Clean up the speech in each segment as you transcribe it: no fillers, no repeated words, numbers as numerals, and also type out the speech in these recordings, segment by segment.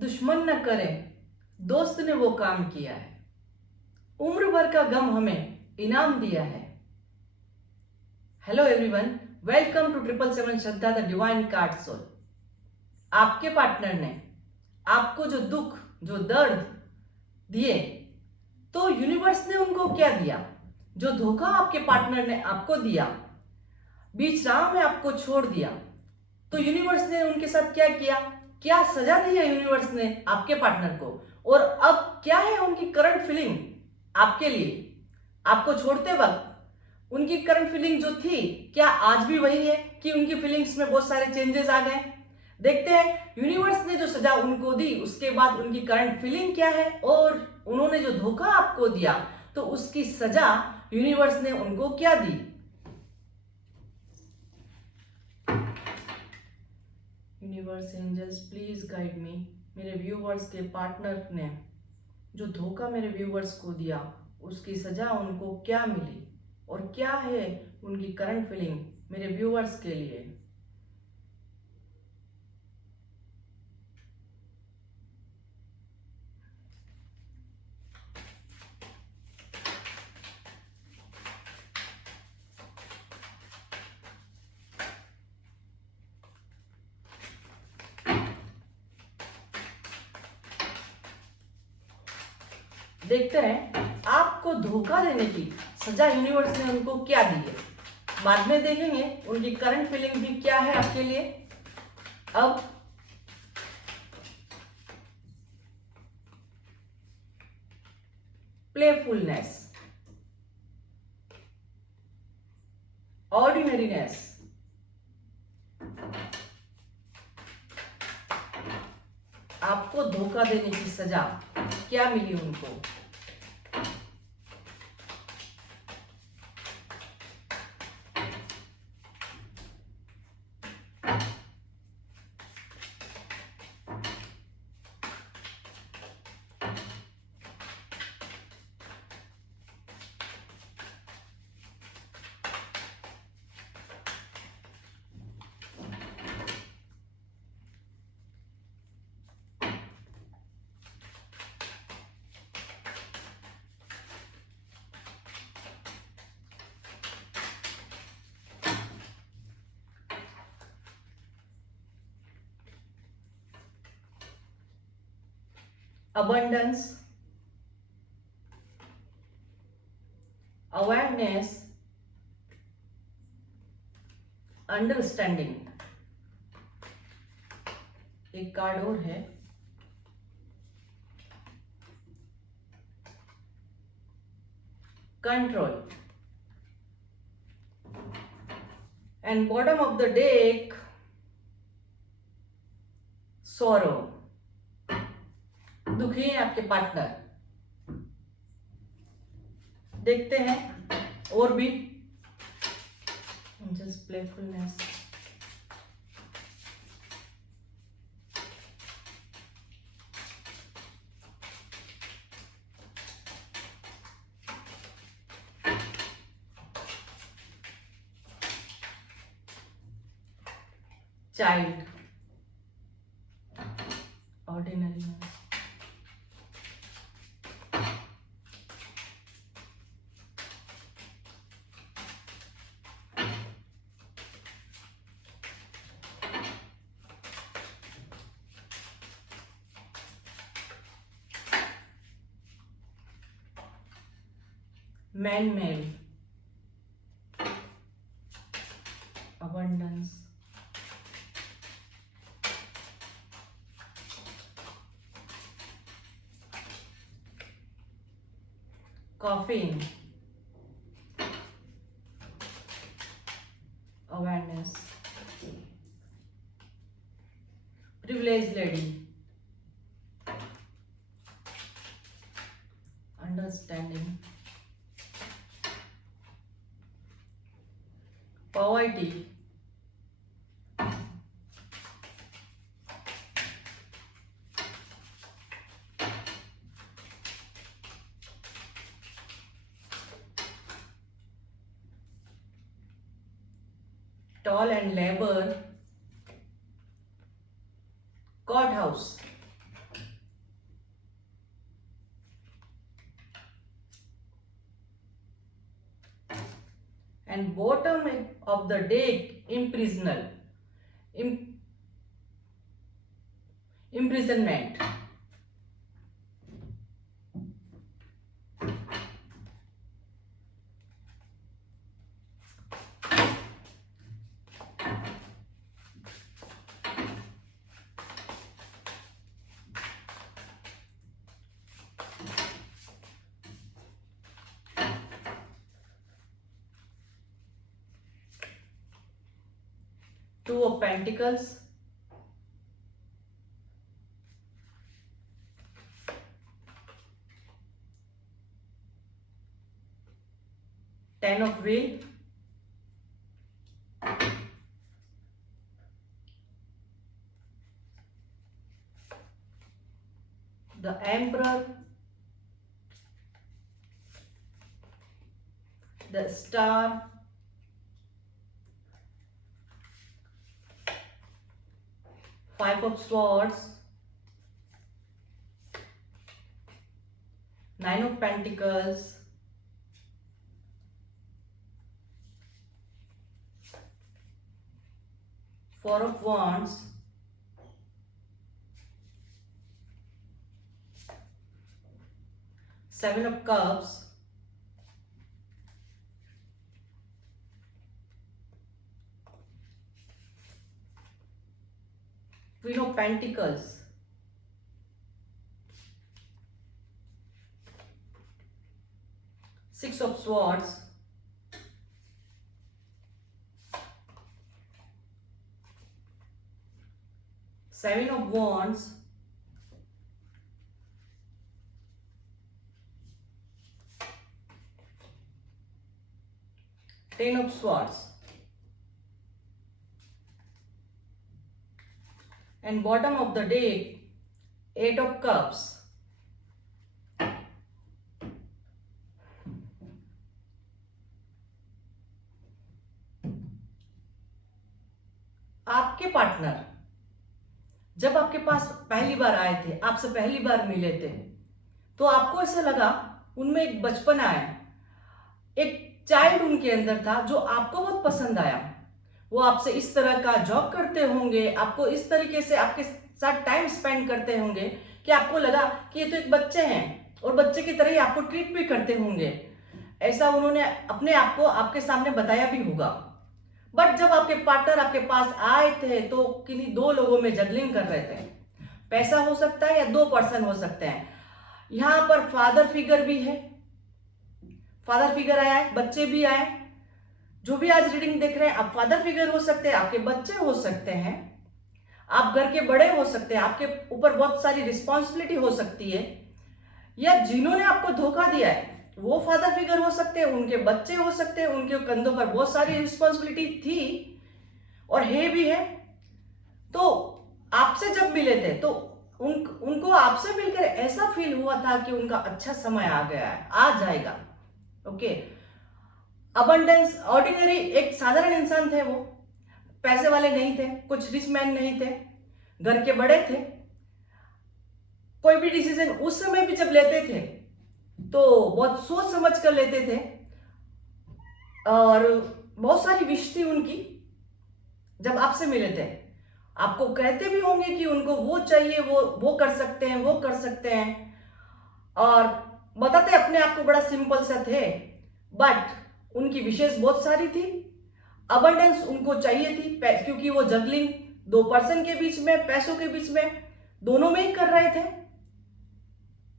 दुश्मन न करे, दोस्त ने वो काम किया है। उम्र भर का गम हमें इनाम दिया है। Hello everyone, welcome to 777 Shraddha the divine card soul. आपके पार्टनर ने आपको जो दुख, जो दर्द दिए, तो यूनिवर्स ने उनको क्या दिया? जो धोखा आपके पार्टनर ने आपको दिया, बीच राह में आपको छोड़ दिया, तो यूनिवर्स ने उनके साथ क्या किया? क्या सजा दी है यूनिवर्स ने आपके पार्टनर को? और अब क्या है उनकी करंट फीलिंग आपके लिए? आपको छोड़ते वक्त उनकी करंट फीलिंग जो थी, क्या आज भी वही है कि उनकी फीलिंग्स में बहुत सारे चेंजेस आ गए? देखते हैं यूनिवर्स ने जो सजा उनको दी, उसके बाद उनकी करंट फीलिंग क्या है, और उन्होंने जो धोखा आपको दिया, तो उसकी सजा यूनिवर्स ने उनको क्या दी। Universe, angels, please guide me. मेरे व्यूवर्स के पार्टनर ने जो धोखा मेरे व्यूवर्स को दिया, उसकी सजा उनको क्या मिली, और क्या है उनकी करंट फीलिंग मेरे व्यूवर्स के लिए। देखते हैं आपको धोखा देने की सजा यूनिवर्स ने उनको क्या दी है। बाद में देखेंगे उनकी करंट फीलिंग भी क्या है आपके लिए। अब प्लेफुलनेस, ऑर्डिनरीनेस, आपको धोखा देने की सजा क्या मिली उनको। abundance, awareness, understanding. एक कार्ड और है, control, and bottom of the deck, sorrow. दुखी है आपके पार्टनर। देखते हैं और भी। Just playfulness, child, ordinariness, man-made, abundance, caffeine, awareness, privileged lady, understanding, poverty, tall and labor, courthouse, and bottom of the deck imprisonment. Two of Pentacles, Ten of Wheel, the Emperor, the Star, Five of Swords, Nine of Pentacles, Four of Wands, Seven of Cups, Queen of Pentacles, Six of Swords, Seven of Wands, Ten of Swords, and bottom of the deck, Eight of Cups. आपके partner जब आपके पास पहली बार आए थे, आपसे पहली बार मिले थे, तो आपको ऐसा लगा उनमें एक बचपन आया, एक चाइल्ड उनके अंदर था जो आपको बहुत पसंद आया। वो आपसे इस तरह का जॉब करते होंगे, आपको इस तरीके से आपके साथ टाइम स्पेंड करते होंगे कि आपको लगा कि ये तो एक बच्चे हैं और बच्चे की तरह ही आपको ट्रीट भी करते होंगे। ऐसा उन्होंने अपने आप को आपके सामने बताया भी होगा। बट जब आपके पार्टनर आपके पास आए थे तो किन्हीं दो लोगों में जगलिंग कर रहे थे। पैसा हो सकता है या दो पर्सन हो सकते हैं। यहां पर फादर फिगर भी है, फादर फिगर आया है, बच्चे भी आए। जो भी आज रीडिंग देख रहे हैं, आप फादर फिगर हो सकते हैं, आपके बच्चे हो सकते हैं, आप घर के बड़े हो सकते हैं, आपके ऊपर बहुत सारी रिस्पॉन्सिबिलिटी हो सकती है, या जिन्होंने आपको धोखा दिया है वो फादर फिगर हो सकते हैं, उनके बच्चे हो सकते हैं, उनके कंधों पर बहुत सारी रिस्पॉन्सिबिलिटी थी और है भी है। तो आपसे जब मिले थे तो उनको आपसे मिलकर ऐसा फील हुआ था कि उनका अच्छा समय आ गया है, आ जाएगा। ओके, अबंडेंस, ऑर्डिनरी एक साधारण इंसान थे, वो पैसे वाले नहीं थे, कुछ रिच मैन नहीं थे, घर के बड़े थे। कोई भी डिसीजन उस समय भी जब लेते थे तो बहुत सोच समझ कर लेते थे और बहुत सारी विश थी उनकी। जब आपसे मिले थे आपको कहते भी होंगे कि उनको वो चाहिए, वो कर सकते हैं, वो कर सकते हैं, और बताते अपने आप को बड़ा सिंपल सा थे। बट उनकी विशेष बहुत सारी थी, अबंडेंस उनको चाहिए थी, क्योंकि वो जगलिंग दो पर्सन के बीच में, पैसों के बीच में, दोनों में ही कर रहे थे।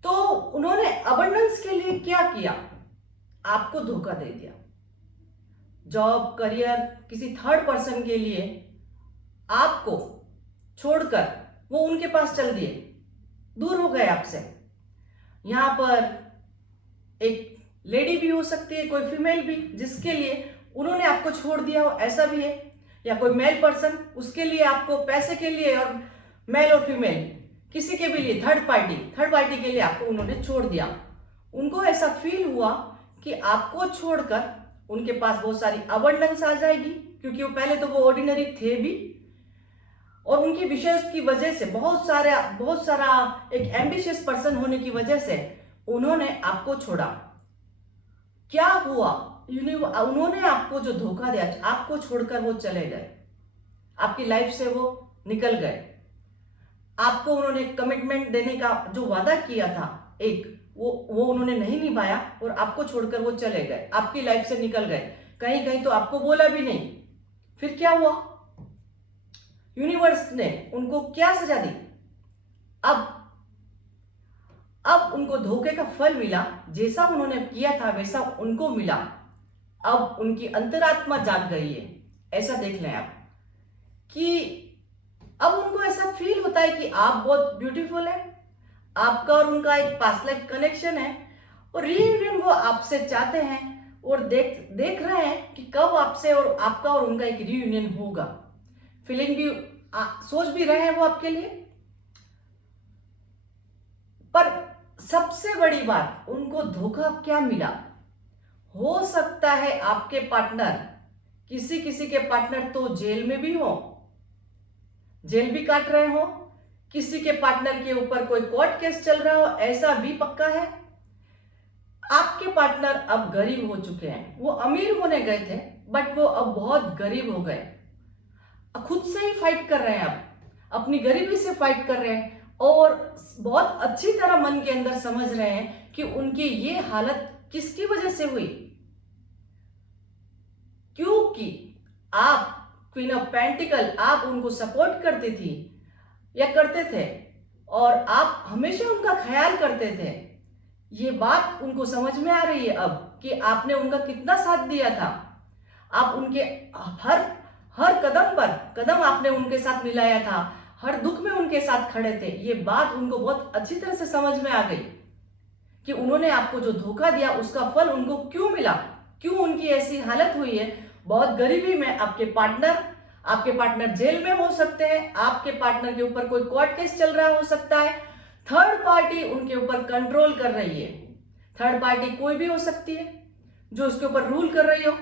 तो उन्होंने अबंडेंस के लिए क्या किया? आपको धोखा दे दिया। जॉब, करियर, किसी थर्ड पर्सन के लिए आपको छोड़कर वो उनके पास चल दिए, दूर हो गए आपसे। यहां पर एक लेडी भी हो सकती है, कोई फीमेल भी, जिसके लिए उन्होंने आपको छोड़ दिया हो, ऐसा भी है। या कोई मेल पर्सन, उसके लिए आपको पैसे के लिए, और मेल और फीमेल किसी के भी लिए, थर्ड पार्टी के लिए आपको उन्होंने छोड़ दिया। उनको ऐसा फील हुआ कि आपको छोड़कर उनके पास बहुत सारी अबंडेंस आ जाएगी, क्योंकि वो पहले तो वो ऑर्डिनरी थे भी, और उनकी विशेष की वजह से, बहुत सारा एक एम्बिशियस पर्सन होने की वजह से उन्होंने आपको छोड़ा। क्या हुआ, उन्होंने आपको जो धोखा दिया, आपको छोड़कर वो चले गए, आपकी लाइफ से वो निकल गए। आपको उन्होंने कमिटमेंट देने का जो वादा किया था एक, वो उन्होंने नहीं निभाया और आपको छोड़कर वो चले गए, आपकी लाइफ से निकल गए। कहीं कहीं तो आपको बोला भी नहीं। फिर क्या हुआ, यूनिवर्स ने उनको क्या सजा दी? अब उनको धोखे का फल मिला, जैसा उन्होंने किया था वैसा उनको मिला। अब उनकी अंतरात्मा जाग गई है। ऐसा देख लें आप कि अब उनको ऐसा फील होता है कि आप बहुत ब्यूटीफुल है, आपका और उनका एक पास्ट लाइफ कनेक्शन है और रियूनियन वो आपसे चाहते हैं और देख रहे हैं कि कब आपसे और आपका और उनका एक रियूनियन होगा। फीलिंग भी सोच भी रहे हैं वो आपके लिए। पर सबसे बड़ी बात, उनको धोखा क्या मिला? हो सकता है आपके पार्टनर, किसी किसी के पार्टनर तो जेल में भी हो, जेल भी काट रहे हो, किसी के पार्टनर के ऊपर कोई कोर्ट केस चल रहा हो, ऐसा भी पक्का है। आपके पार्टनर अब गरीब हो चुके हैं। वो अमीर होने गए थे बट वो अब बहुत गरीब हो गए, खुद से ही फाइट कर रहे हैं, अब अपनी गरीबी से फाइट कर रहे हैं और बहुत अच्छी तरह मन के अंदर समझ रहे हैं कि उनकी ये हालत किसकी वजह से हुई। क्योंकि आप क्वीन ऑफ पेंटिकल, आप उनको सपोर्ट करती थी या करते थे और आप हमेशा उनका ख्याल करते थे। ये बात उनको समझ में आ रही है अब कि आपने उनका कितना साथ दिया था। आप उनके हर कदम पर कदम आपने उनके साथ मिलाया था, हर दुख में उनके साथ खड़े थे। ये बात उनको बहुत अच्छी तरह से समझ में आ गई कि उन्होंने आपको जो धोखा दिया उसका फल उनको क्यों मिला, क्यों उनकी ऐसी हालत हुई है। बहुत गरीबी में आपके पार्टनर जेल में हो सकते हैं, आपके पार्टनर के ऊपर कोई कोर्ट केस चल रहा हो सकता है, थर्ड पार्टी उनके ऊपर कंट्रोल कर रही है। थर्ड पार्टी कोई भी हो सकती है जो उसके ऊपर रूल कर रही हो।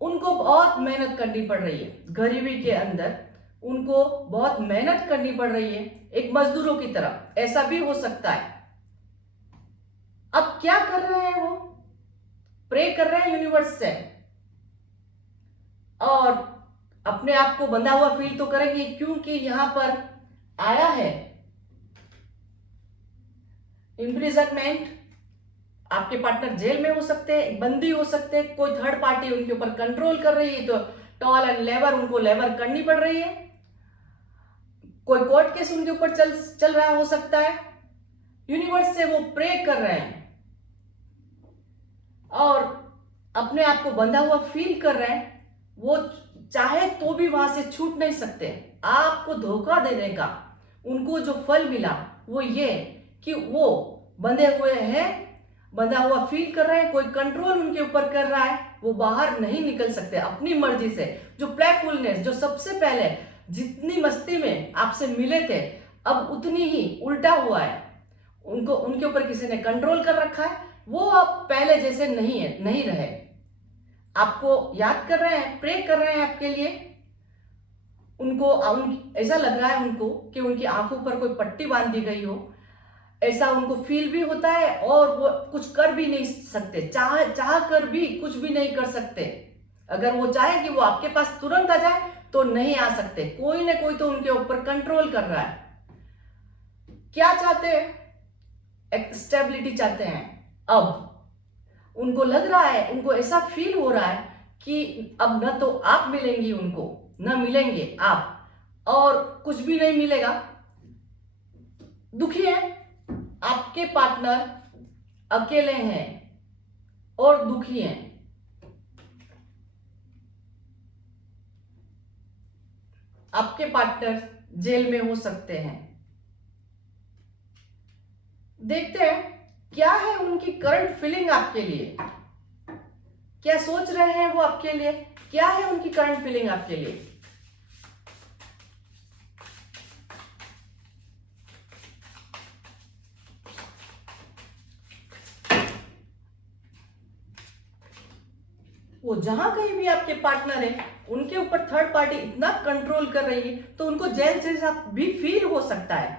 उनको बहुत मेहनत करनी पड़ रही है, गरीबी के अंदर उनको बहुत मेहनत करनी पड़ रही है, एक मजदूरों की तरह, ऐसा भी हो सकता है। अब क्या कर रहे हैं वो? प्रे कर रहे हैं यूनिवर्स से और अपने आप को बंधा हुआ फील तो करेंगे, क्योंकि यहां पर आया है इम्प्रिजनमेंट। आपके पार्टनर जेल में हो सकते हैं, बंदी हो सकते हैं, कोई थर्ड पार्टी उनके ऊपर कंट्रोल कर रही है, तो टॉल एंड लेबर उनको लेबर करनी पड़ रही है। कोई कोर्ट केस उनके ऊपर चल रहा हो सकता है। यूनिवर्स से वो प्रे कर रहे हैं और अपने आप को बंधा हुआ फील कर रहे हैं। वो चाहे तो भी वहां से छूट नहीं सकते। आपको धोखा देने का उनको जो फल मिला वो ये कि वो बंधे हुए हैं, बंधा हुआ फील कर रहे हैं, कोई कंट्रोल उनके ऊपर कर रहा है, वो बाहर नहीं निकल सकते अपनी मर्जी से। जो प्लेफुलनेस, जो सबसे पहले जितनी मस्ती में आपसे मिले थे, अब उतनी ही उल्टा हुआ है। उनको उनके ऊपर किसी ने कंट्रोल कर रखा है, वो अब पहले जैसे नहीं रहे। आपको याद कर रहे हैं, प्रे कर रहे हैं आपके लिए। उनको ऐसा लग रहा है उनको कि उनकी आंखों पर कोई पट्टी बांध दी गई हो, ऐसा उनको फील भी होता है और वो कुछ कर भी नहीं सकते, चाह कर भी कुछ भी नहीं कर सकते। अगर वो चाहे कि वो आपके पास तुरंत आ जाए तो नहीं आ सकते, कोई ना कोई तो उनके ऊपर कंट्रोल कर रहा है। क्या चाहते हैं? एक स्टेबिलिटी चाहते हैं। अब उनको लग रहा है, उनको ऐसा फील हो रहा है कि अब न तो आप मिलेंगी उनको, न मिलेंगे आप, और कुछ भी नहीं मिलेगा। दुखी है, आपके पार्टनर अकेले हैं और दुखी हैं। आपके पार्टनर जेल में हो सकते हैं। देखते हैं क्या है उनकी करंट फीलिंग आपके लिए, क्या सोच रहे हैं वो आपके लिए, क्या है उनकी करंट फीलिंग आपके लिए। वो जहां कहीं भी आपके पार्टनर है, उनके ऊपर थर्ड पार्टी इतना कंट्रोल कर रही है तो उनको जेल से भी फील हो सकता है।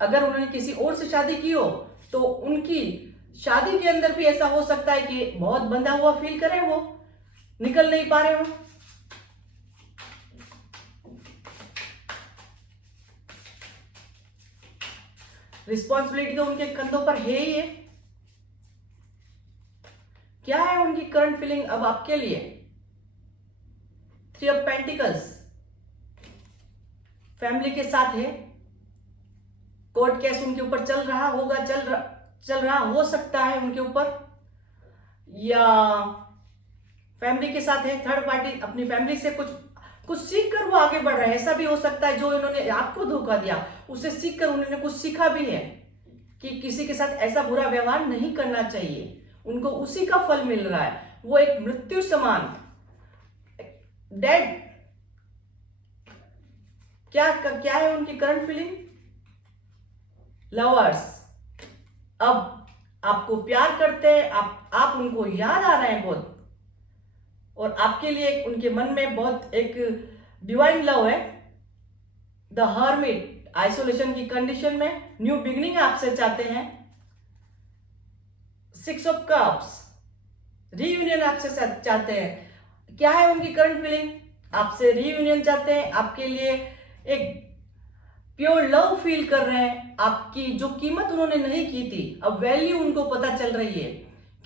अगर उन्होंने किसी और से शादी की हो तो उनकी शादी के अंदर भी ऐसा हो सकता है कि बहुत बंधा हुआ फील करें, वो निकल नहीं पा रहे हो। रिस्पॉन्सिबिलिटी तो उनके कंधों पर है ही है। क्या है उनकी करंट फीलिंग अब आपके लिए? 3 ऑफ पेंटिकल्स, फैमिली के साथ है। कोर्ट केस उनके ऊपर चल रहा होगा, चल रहा हो सकता है उनके ऊपर, या फैमिली के साथ है। थर्ड पार्टी अपनी फैमिली से कुछ सीख कर वो आगे बढ़ रहे हैं। ऐसा भी हो सकता है जो इन्होंने आपको धोखा दिया उससे सीख कर उन्होंने कुछ सीखा भी है कि किसी के साथ ऐसा बुरा व्यवहार नहीं करना चाहिए। उनको उसी का फल मिल रहा है। वो एक मृत्यु समान, डेड। क्या है उनकी करंट फीलिंग? लवर्स अब आपको प्यार करते हैं, आप उनको याद आ रहे हैं बहुत, और आपके लिए उनके मन में बहुत एक डिवाइन लव है। द हर्मिट, आइसोलेशन की कंडीशन में न्यू बिगिनिंग आपसे चाहते हैं। 6 ऑफ कप्स, रीयूनियन आपसे चाहते हैं। क्या है उनकी करंट फीलिंग? आपसे रीयूनियन चाहते हैं, आपके लिए एक प्योर लव फील कर रहे हैं। आपकी जो कीमत उन्होंने नहीं की थी, अब वैल्यू उनको पता चल रही है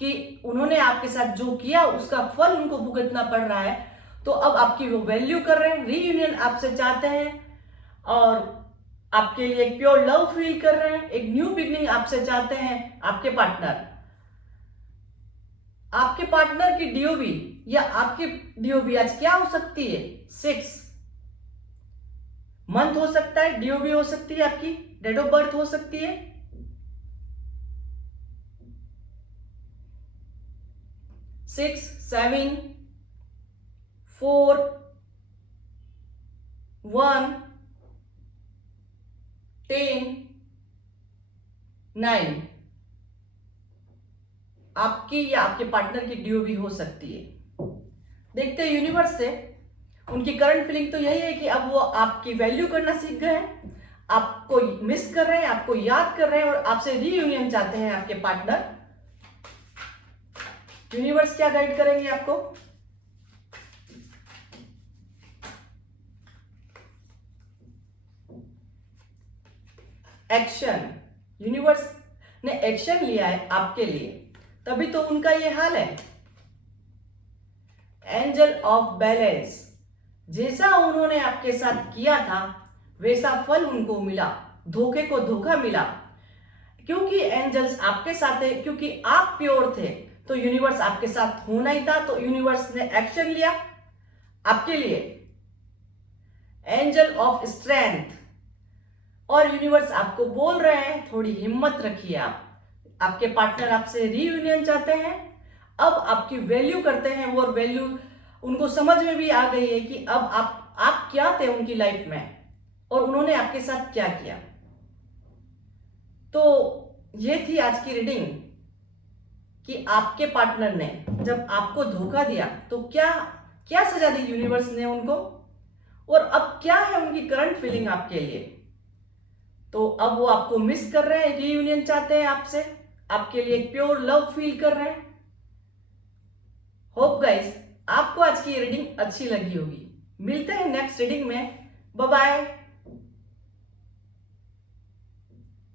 कि उन्होंने आपके साथ जो किया उसका फल उनको भुगतना पड़ रहा है। तो अब आपकी वो वैल्यू कर रहे हैं, रीयूनियन आपसे चाहते हैं, और आपके लिए एक प्योर लव फील कर रहे हैं। एक न्यू बिगनिंग आपसे चाहते हैं। आपके पार्टनर की डीओबी या आपकी डीओबी आज क्या हो सकती है? 6 मंथ हो सकता है, डीओबी हो सकती है, आपकी डेट ऑफ बर्थ हो सकती है। 6, 7, 4, 1, 10, 9 आपकी या आपके पार्टनर की डीओबी हो सकती है। देखते हैं यूनिवर्स से उनकी करंट फीलिंग तो यही है कि अब वो आपकी वैल्यू करना सीख गए हैं, आपको मिस कर रहे हैं, आपको याद कर रहे हैं, और आपसे रीयूनियन चाहते हैं आपके पार्टनर। यूनिवर्स क्या गाइड करेंगे आपको? एक्शन, यूनिवर्स ने एक्शन लिया है आपके लिए, तभी तो उनका ये हाल है। एंजल ऑफ बैलेंस, जैसा उन्होंने आपके साथ किया था वैसा फल उनको मिला, धोखे को धोखा मिला। क्योंकि एंजल्स आपके साथ है, क्योंकि आप प्योर थे, तो यूनिवर्स आपके साथ होना ही था। तो यूनिवर्स ने एक्शन लिया आपके लिए। एंजल ऑफ स्ट्रेंथ, और यूनिवर्स आपको बोल रहे हैं थोड़ी हिम्मत रखिए। आपके पार्टनर आपसे रीयूनियन चाहते हैं, अब आपकी वैल्यू करते हैं वो, और वैल्यू उनको समझ में भी आ गई है कि अब आप क्या थे उनकी लाइफ में और उन्होंने आपके साथ क्या किया। तो ये थी आज की रीडिंग कि आपके पार्टनर ने जब आपको धोखा दिया तो क्या क्या सजा दी यूनिवर्स ने उनको, और अब क्या है उनकी करंट फीलिंग आपके लिए। तो अब वो आपको मिस कर रहे हैं, रीयूनियन चाहते हैं आपसे, आपके लिए एक प्योर लव फील कर रहे हैं। होप गाइस आपको आज की रीडिंग अच्छी लगी होगी। मिलते हैं नेक्स्ट रीडिंग में। Bye bye.